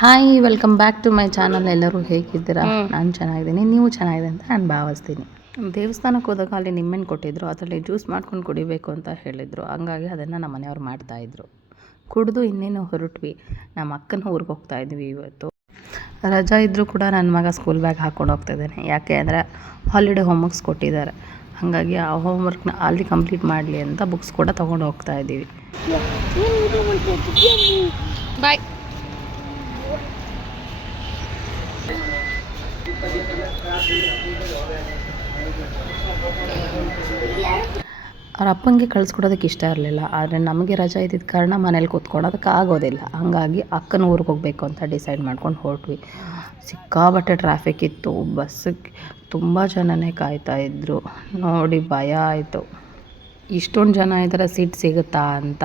Hi welcome back to my channel. ಎಲ್ಲರೂ ಹೇಗಿದ್ದೀರಾ? ನಾನು ಚೆನ್ನಾಗಿದ್ದೀನಿ, ನೀವು ಚೆನ್ನಾಗಿದೆ ಅಂತ ನಾನು ಭಾವಿಸ್ತೀನಿ. ದೇವಸ್ಥಾನಕ್ಕೆ ಹೋದಾಗ ಅಲ್ಲಿ ನಿಮ್ಮೆಣ್ಣು ಕೊಟ್ಟಿದ್ರು, ಅದರಲ್ಲಿ ಜ್ಯೂಸ್ ಮಾಡ್ಕೊಂಡು ಕುಡಿಬೇಕು ಅಂತ ಹೇಳಿದರು. ಹಂಗಾಗಿ ಅದನ್ನು ನಮ್ಮ ಮನೆಯವ್ರು ಮಾಡ್ತಾಯಿದ್ರು. ಕುಡಿದು ಇನ್ನೇನು ಹೊರಟ್ವಿ. ನಮ್ಮ ಅಕ್ಕನ ಊರಿಗೆ ಹೋಗ್ತಾಯಿದ್ವಿ ಇವತ್ತು. ರಜಾ ಇದ್ದರೂ ಕೂಡ ನನ್ನ ಮಗ ಸ್ಕೂಲ್ ಬ್ಯಾಗ್ ಹಾಕ್ಕೊಂಡು ಹೋಗ್ತಾಯಿದ್ದಾನೆ. ಯಾಕೆ ಅಂದರೆ ಹಾಲಿಡೇ ಹೋಮ್ವರ್ಕ್ಸ್ ಕೊಟ್ಟಿದ್ದಾರೆ. ಹಾಗಾಗಿ ಆ ಹೋಮ್ವರ್ಕ್ನ ಅಲ್ಲಿ ಕಂಪ್ಲೀಟ್ ಮಾಡಲಿ ಅಂತ ಬುಕ್ಸ್ ಕೂಡ ತೊಗೊಂಡು ಹೋಗ್ತಾಯಿದ್ದೀವಿ. ಬಾಯ್. ಅವ್ರ ಅಪ್ಪಂಗೆ ಕಳಿಸ್ಕೊಡೋದಕ್ಕೆ ಇಷ್ಟ ಇರಲಿಲ್ಲ. ಆದರೆ ನಮಗೆ ರಜಾ ಇದ್ದಿದ್ದ ಕಾರಣ ಮನೇಲಿ ಕೂತ್ಕೊಳ್ಳೋದಕ್ಕೆ ಆಗೋದಿಲ್ಲ. ಹಾಗಾಗಿ ಅಕ್ಕನ ಊರಿಗೆ ಹೋಗಬೇಕು ಅಂತ ಡಿಸೈಡ್ ಮಾಡ್ಕೊಂಡು ಹೊರಟ್ವಿ. ಸಿಕ್ಕಾಬಟ್ಟೆ ಟ್ರಾಫಿಕ್ ಇತ್ತು. ಬಸ್ಸಿಗೆ ತುಂಬ ಜನನೇ ಕಾಯ್ತಾಯಿದ್ರು. ನೋಡಿ ಭಯ ಆಯಿತು, ಇಷ್ಟೊಂದು ಜನ ಇದ್ದಾರೆ, ಸೀಟ್ ಸಿಗುತ್ತಾ ಅಂತ.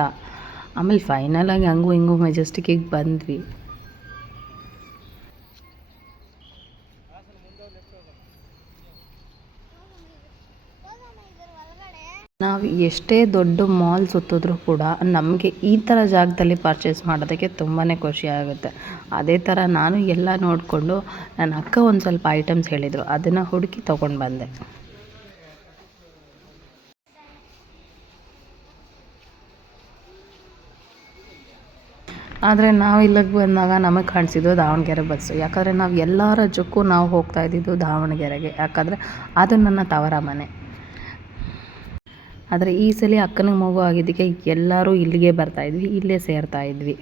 ಆಮೇಲೆ ಫೈನಲಾಗಿ ಹಂಗೂ ಹಿಂಗೂ ಮೆಜೆಸ್ಟಿಕ್ಕಿಗೆ ಬಂದ್ವಿ. ನಾವು ಎಷ್ಟೇ ದೊಡ್ಡ ಮಾಲ್ ಸುತ್ತಿದ್ರೂ ಕೂಡ ನಮಗೆ ಈ ಥರ ಜಾಗದಲ್ಲಿ ಪರ್ಚೇಸ್ ಮಾಡೋದಕ್ಕೆ ತುಂಬಾ ಖುಷಿ ಆಗುತ್ತೆ. ಅದೇ ಥರ ನಾನು ಎಲ್ಲ ನೋಡಿಕೊಂಡು ನನ್ನ ಅಕ್ಕ ಒಂದು ಸ್ವಲ್ಪ ಐಟಮ್ಸ್ ಹೇಳಿದರು, ಅದನ್ನು ಹುಡುಕಿ ತೊಗೊಂಡು ಬಂದೆ. ಆದರೆ ನಾವು ಇಲ್ಲಿಗೆ ಬಂದಾಗ ನಮಗೆ ಕಾಣಿಸಿದ್ದು ದಾವಣಗೆರೆ ಬಸ್ಸು. ಯಾಕಂದರೆ ನಾವು ಎಲ್ಲ ರಾಜ್ಯಕ್ಕೂ ನಾವು ಹೋಗ್ತಾ ಇದ್ದಿದ್ದು ದಾವಣಗೆರೆಗೆ. ಯಾಕಂದರೆ ಅದು ನನ್ನ ತವರ ಮನೆ. ಆದರೆ ಈ ಸಲ ಅಕ್ಕನಿಗೆ ಮಗು ಆಗಿದ್ದಕ್ಕೆ ಎಲ್ಲರೂ ಇಲ್ಲಿಗೆ ಬರ್ತಾಯಿದ್ವಿ, ಇಲ್ಲೇ ಸೇರ್ತಾಯಿದ್ವಿ.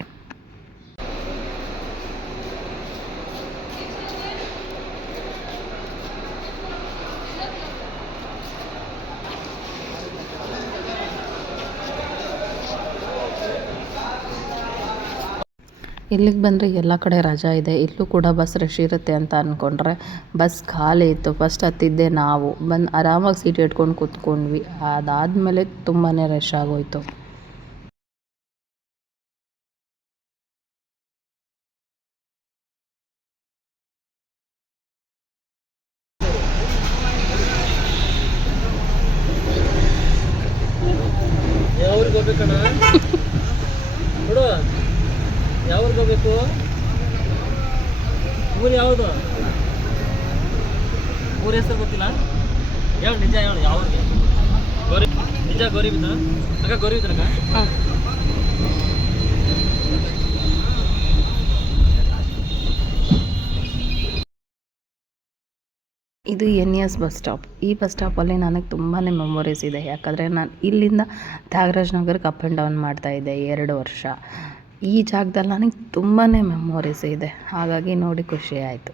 ಇಲ್ಲಿಗೆ ಬಂದರೆ ಎಲ್ಲ ಕಡೆ ರಜಾ ಇದೆ, ಇಲ್ಲೂ ಕೂಡ ಬಸ್ ರಶ್ ಇರುತ್ತೆ ಅಂತ ಅಂದ್ಕೊಂಡ್ರೆ ಬಸ್ ಖಾಲಿ ಇತ್ತು. ಫಸ್ಟ್ ಹತ್ತಿದ್ದೆ ನಾವು. ಬಂದು ಆರಾಮಾಗಿ ಸೀಟ್ ಇಟ್ಕೊಂಡು ಕೂತ್ಕೊಂಡ್ವಿ. ಅದಾದಮೇಲೆ ತುಂಬಾ ರಶ್ ಆಗೋಯಿತು. ಯಾವ್ರಿಗೆ ಹೋಗ್ಬೇಕು? ಊರು ಯಾವುದು? ಊರ ಹೆಸರು ಗೊತ್ತಿಲ್ಲ? ಹೇಳು, ನಿಜ ಹೇಳು. ಯಾವ್ರಿಗೆ? ಗೌರಿ ನಿಜ? ಗೌರಿಬಿದ ಅಕ್ಕ? ಗೌರಿಬಿದ್ರಕ್ಕ? ಇದು NS ಬಸ್ ಸ್ಟಾಪ್. ಈ ಬಸ್ ಸ್ಟಾಪಲ್ಲಿ ನನಗೆ ತುಂಬಾ ಮೆಮೊರೀಸ್ ಇದೆ. ಯಾಕಂದರೆ ನಾನು ಇಲ್ಲಿಂದ ತ್ಯಾಗರಾಜ ನಗರಕ್ಕೆ ಅಪ್ ಆ್ಯಂಡ್ ಡೌನ್ ಮಾಡ್ತಾಯಿದ್ದೆ 2 ವರ್ಷ. ಈ ಜಾಗದಲ್ಲಿ ನನಗೆ ತುಂಬಾ ಮೆಮೊರೀಸ್ ಇದೆ. ಹಾಗಾಗಿ ನೋಡಿ ಖುಷಿ ಆಯಿತು.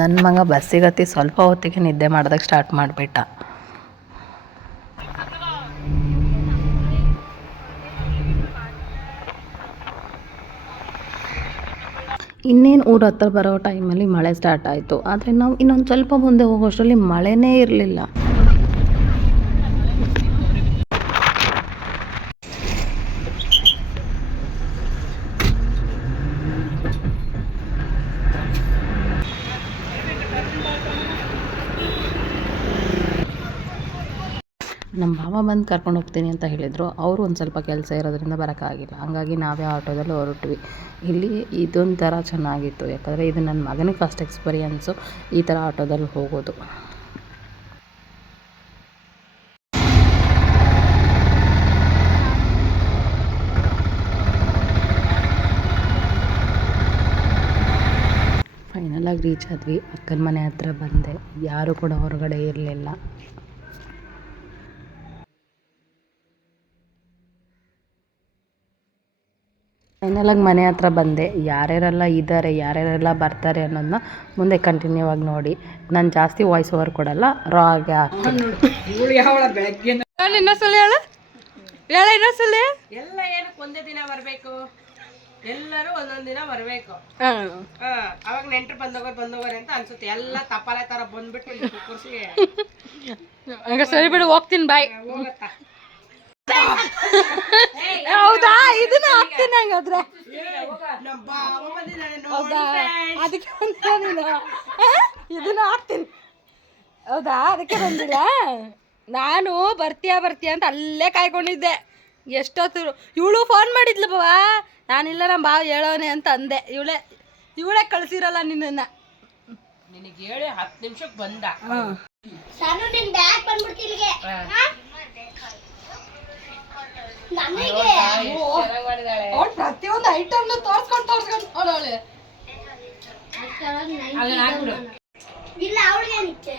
ನನ್ನ ಮಗ ಬಸ್ಸಿಗತ್ತಿ ಸ್ವಲ್ಪ ಹೊತ್ತಿಗೆ ನಿದ್ದೆ ಮಾಡೋದಕ್ಕೆ ಸ್ಟಾರ್ಟ್ ಮಾಡಿಬಿಟ್ಟ. ಇನ್ನೇನು ಊರ ಹತ್ರ ಬರೋ ಟೈಮಲ್ಲಿ ಮಳೆ ಸ್ಟಾರ್ಟ್ ಆಯಿತು. ಆದರೆ ನಾವು ಇನ್ನೊಂದು ಸ್ವಲ್ಪ ಮುಂದೆ ಹೋಗೋಷ್ಟರಲ್ಲಿ ಮಳೆನೇ ಇರಲಿಲ್ಲ. ನಮ್ಮ ಮಾವ ಬಂದು ಕರ್ಕೊಂಡು ಹೋಗ್ತೀನಿ ಅಂತ ಹೇಳಿದರು. ಅವರು ಒಂದು ಸ್ವಲ್ಪ ಕೆಲಸ ಇರೋದ್ರಿಂದ ಬರೋಕ್ಕಾಗಿಲ್ಲ. ಹಾಗಾಗಿ ನಾವೇ ಆಟೋದಲ್ಲಿ ಹೊರಟ್ವಿ. ಇಲ್ಲಿ ಇದೊಂಥರ ಚೆನ್ನಾಗಿತ್ತು. ಯಾಕಂದರೆ ಇದು ನನ್ನ ಮಗನಿಗೆ ಫಸ್ಟ್ ಎಕ್ಸ್ಪೀರಿಯನ್ಸು ಈ ಥರ ಆಟೋದಲ್ಲಿ ಹೋಗೋದು. ಫೈನಲಾಗಿ ರೀಚ್ ಆದ್ವಿ. ಅಕ್ಕನ ಮನೆ ಹತ್ರ ಬಂದೆ. ಯಾರೂ ಕೂಡ ಹೊರಗಡೆ ಇರಲಿಲ್ಲ. ಫೈನಲಾಗಿ ಮನೆ ಹತ್ರ ಬಂದೆ. ಯಾರ್ಯಾರೆಲ್ಲ ಇದ್ದಾರೆ, ಯಾರ್ಯಾರೆಲ್ಲ ಬರ್ತಾರೆ ಅನ್ನೋದನ್ನ ಮುಂದೆ ಕಂಟಿನ್ಯೂ ಆಗಿ ನೋಡಿ. ನಾನು ಜಾಸ್ತಿ ವಾಯ್ಸ್ ಓವರ್ ಕೊಡಲ್ಲ, ರಾ ಆಗಿ ಆಗ್ತೀನಿ. ಎಲ್ಲ ಏನಕ್ಕೆ ಒಂದೇ ದಿನ ಬರಬೇಕು? ಎಲ್ಲರೂ ಒಂದೊಂದು ದಿನ ಬರಬೇಕು. ಅವಾಗ ನೆಂಟರು ಬಂದೋಗೋರು ಅಂತ ಅನ್ಸುತ್ತೆ. ಎಲ್ಲ ತಪಾಲೆ ತರ ಬಂದ್ಬಿಟ್ಟು ಕುರ್ಸಿ ಸರಿ ಬಿಡು, ಹೋಗ್ತೀನಿ, ಬಾಯ್. ಹೋಗತ್ತಾ? ಹೌದಾ? ಇದನ್ನ ಹಾಕ್ತೀನಿ ಹಂಗಾದ್ರೆ. ಅದಕ್ಕೆ ಇದನ್ನ ಹಾಕ್ತೀನಿ. ಹೌದಾ? ಅದಕ್ಕೆ ಬಂದಿಲ್ಲ. ನಾನು ಬರ್ತೀಯಾ ಅಂತ ಅಲ್ಲೇ ಕಾಯ್ಕೊಂಡಿದ್ದೆ. ಎಷ್ಟೊತ್ತು ಇವಳು ಫೋನ್ ಮಾಡಿದ್ಲು ಬವ, ನಾನಿಲ್ಲ ನಮ್ಮ ಬಾವ ಹೇಳೋನೆ ಅಂತ ಅಂದೆ. ಇವಳೇ ಕಳ್ಸಿರಲ್ಲ ನಿನ್ನ. ನಿನಗೆ ಹೇಳಿ 10 ನಿಮಿಷಕ್ಕೆ ಬಂದ. ಪ್ರತಿಯೊಂದು ಐಟಮ್ ತೋರ್ಸ್ಕೊಂಡು ಅವಳವಳೆ. ಇಲ್ಲ ಅವಳಿಗೆ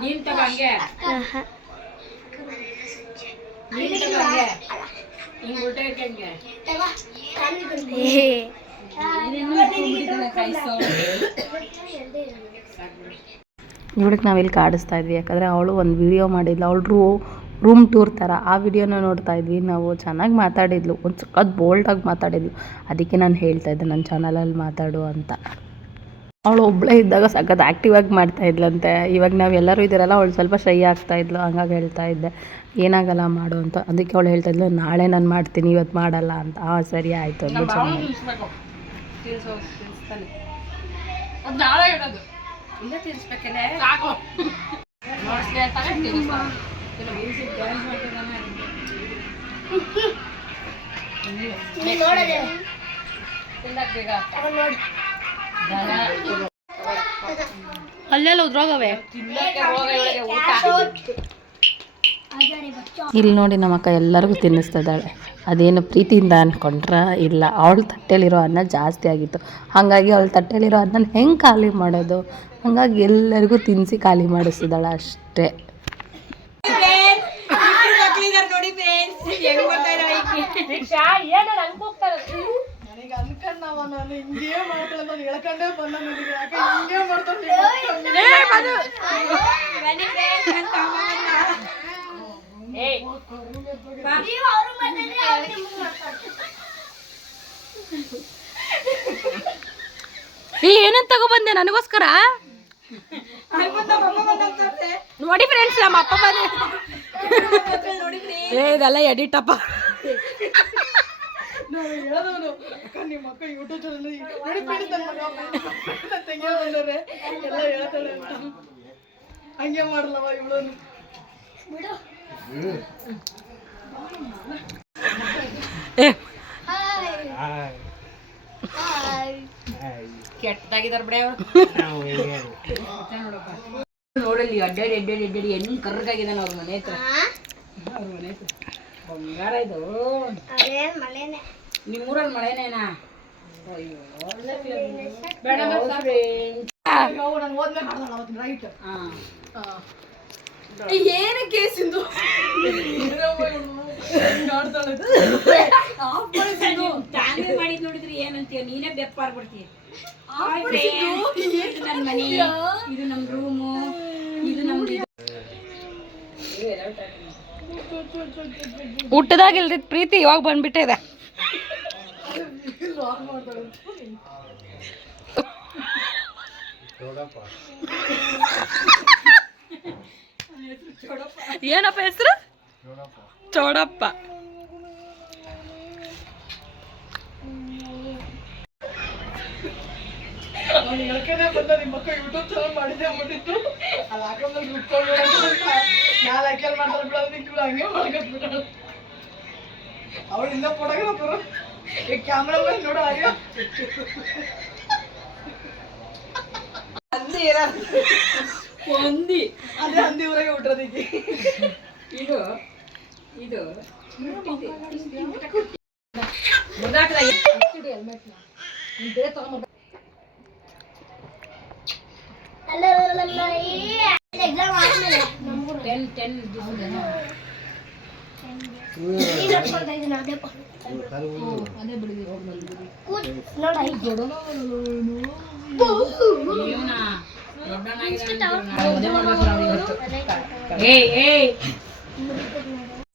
ನೀನ್ ತಗೊಂಗೆ ಹಿಂಗ್ ಉಲ್ಟೆ ಇವಳಿಗೆ ನಾವಿಲ್ಲಿ ಕಾಡಿಸ್ತಾ ಇದ್ವಿ, ಯಾಕಂದರೆ ಅವಳು ಒಂದು ವಿಡಿಯೋ ಮಾಡಿದ್ಲು, ಅವಳು ರೂಮ್ ಟೂರ್ ಥರ. ಆ ವಿಡಿಯೋನ ನೋಡ್ತಾ ಇದ್ವಿ ನಾವು. ಚೆನ್ನಾಗಿ ಮಾತಾಡಿದ್ಲು, ಒಂದು ಸಖತ್ ಬೋಲ್ಡಾಗಿ ಮಾತಾಡಿದ್ಲು. ಅದಕ್ಕೆ ನಾನು ಹೇಳ್ತಾ ಇದ್ದೆ ನನ್ನ ಚಾನಲಲ್ಲಿ ಮಾತಾಡು ಅಂತ. ಅವಳು ಒಬ್ಬಳೇ ಇದ್ದಾಗ ಸಖತ್ ಆ್ಯಕ್ಟಿವಾಗಿ ಮಾಡ್ತಾಯಿದ್ಲಂತೆ. ಇವಾಗ ನಾವು ಎಲ್ಲರೂ ಇದ್ದೀರಲ್ಲ, ಅವಳು ಸ್ವಲ್ಪ ಶೈ ಆಗ್ತಾಯಿದ್ಲು. ಹಂಗಾಗಿ ಹೇಳ್ತಾ ಇದ್ದೆ ಏನಾಗಲ್ಲ ಮಾಡು ಅಂತ. ಅದಕ್ಕೆ ಅವಳು ಹೇಳ್ತಾಯಿದ್ಲು ನಾಳೆ ನಾನು ಮಾಡ್ತೀನಿ, ಇವತ್ತು ಮಾಡಲ್ಲ ಅಂತ. ಸರಿ ಆಯಿತು ಅಂದ್ಬಿಟ್ಟು ಇಲ್ಲ ತಿನ್ಸ್ಬೇಕೇನೆ ಅಲ್ಲೆಲ್ಲ ಉದ್ರೋಗವೆ. ಇಲ್ಲಿ ನೋಡಿ ನಮ್ಮ ಅಕ್ಕ ಎಲ್ಲರಿಗೂ ತಿನ್ನಿಸ್ತಾ ಇದ್ದಾಳೆ. ಅದೇನು ಪ್ರೀತಿಯಿಂದ ಅಂದ್ಕೊಂಡ್ರ ಇಲ್ಲ, ಅವಳ ತಟ್ಟೆಲಿರೋ ಅನ್ನ ಜಾಸ್ತಿ ಆಗಿತ್ತು. ಹಾಗಾಗಿ ಅವಳ ತಟ್ಟೆಲಿರೋ ಅನ್ನ ಹೆಂಗೆ ಖಾಲಿ ಮಾಡೋದು, ಹಾಗಾಗಿ ಎಲ್ಲರಿಗೂ ತಿನ್ನಿಸಿ ಖಾಲಿ ಮಾಡಿಸ್ತಿದ್ದಾಳೆ ಅಷ್ಟೇ. ಏನಂತ ತಗೊಬಂದೆ ನನಗೋಸ್ಕರ? ನೋಡಿ ಫ್ರೆಂಡ್ಸ್, ನಮ್ಮ ಅಪ್ಪ ಬಂದೆ. ಇದೆಲ್ಲ ಎಡಿಟಪ್ಪ. ನಿಮ್ಮ ಅಕ್ಕ ಯೂಟ್ಯೂಬ್ ಚಾನಲ್ ನೋಡಿ ಪ್ಲೀಸ್ ನನ್ನ ಮಗ ತಂಗಿ ಬಂದವ್ರೆ ಎಲ್ಲ ಹೇಳ್ತಾಳೆ ಅಂತ ಹಂಗೆ ಮಾಡಲವ ಇವಳನ್ನು ಕೆಟ್ಟದಾಗಿದ್ದಾರೆ ಬಿಡ ನೋಡಲ್ಲಿ ಅಡ್ಡಾಡಿ ಹೆಣ್ಣು ಕರ್ರಗಾಗಿದ್ದಾನೆ ಅವ್ರ ಮನೆ ಹತ್ರ. ಬಂಗಾರ ಇದು ನಿಮ್ಮೂರಲ್ಲಿ ಮಳೆನೇನಾ? ಏನು ಕೇಸಿಂದು ಮಾಡಿದ್ ನೋಡಿದ್ರಿ ಏನಂತೀಯ? ನೀನೇ ಬೆಪ್ಪಾರ್ಬಿಡ್ತೀಯ. ಇದು ನನ್ನ ಮನೆ, ಇದು ನಮ್ ರೂಮು, ಇದು ನಮ್ದು. ಹುಟ್ಟದಾಗಿಲ್ದಿದ್ ಪ್ರೀತಿ ಇವಾಗ ಬಂದ್ಬಿಟ್ಟಿದೆ. ಏನಪ್ಪ ಹೆಸರು? ಚೋಡಪ್ಪ. ಹೇಳ್ಕೇನೆ ಬಂದ ನಿಮ್ಮ ಮಕ್ಕ ಯೂಟ್ಯೂಬ್ ಚಾನಲ್ ಮಾಡಿದ್ದೆ ಅಂದ್ಬಿಟ್ಟಿತ್ತು. ಅಲ್ಲಿ ಹಾಕೊಂಡ್ಮೇಲೆ ರುಬ್ಕೊಂಡು ನಾಳೆ ಹಾಕಲ್ ಮಾಡ್ತಾರೆ ಬಿಡೋದು, ನಿಂತು ಹಂಗೆ ಮಾಡ್ಕೊಟ್ಬಿಟ್ಟಾಳ ಅವಳು. ಇನ್ನ ಫೋಟೋಗ್ರಾಫರು ಈ ಕ್ಯಾಮ್ರಾ ಮೇಲೆ ನೋಡೋ ಅಯ್ಯೋ ಹಂದಿ ಒಂದಿ ಅದೇ ಹಂದಿ ಊರಾಗೆ ಹುಟ್ಟೋದಿಕ್ಕೆ. ಇದು ಇದು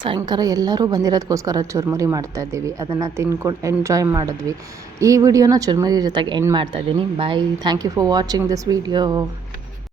ಸಾಯಂಕಾಲ ಎಲ್ಲರೂ ಬಂದಿರೋದಕ್ಕೋಸ್ಕರ ಚುರ್ಮುರಿ ಮಾಡ್ತಾಯಿದ್ದೀವಿ. ಅದನ್ನು ತಿನ್ಕೊಂಡು ಎಂಜಾಯ್ ಮಾಡಿದ್ವಿ. ಈ ವಿಡಿಯೋನ ಚುರ್ಮುರಿ ಜೊತೆಗೆ ಎಂಡ್ ಮಾಡ್ತಾಯಿದ್ದೀನಿ. Bye. Thank you for watching this video.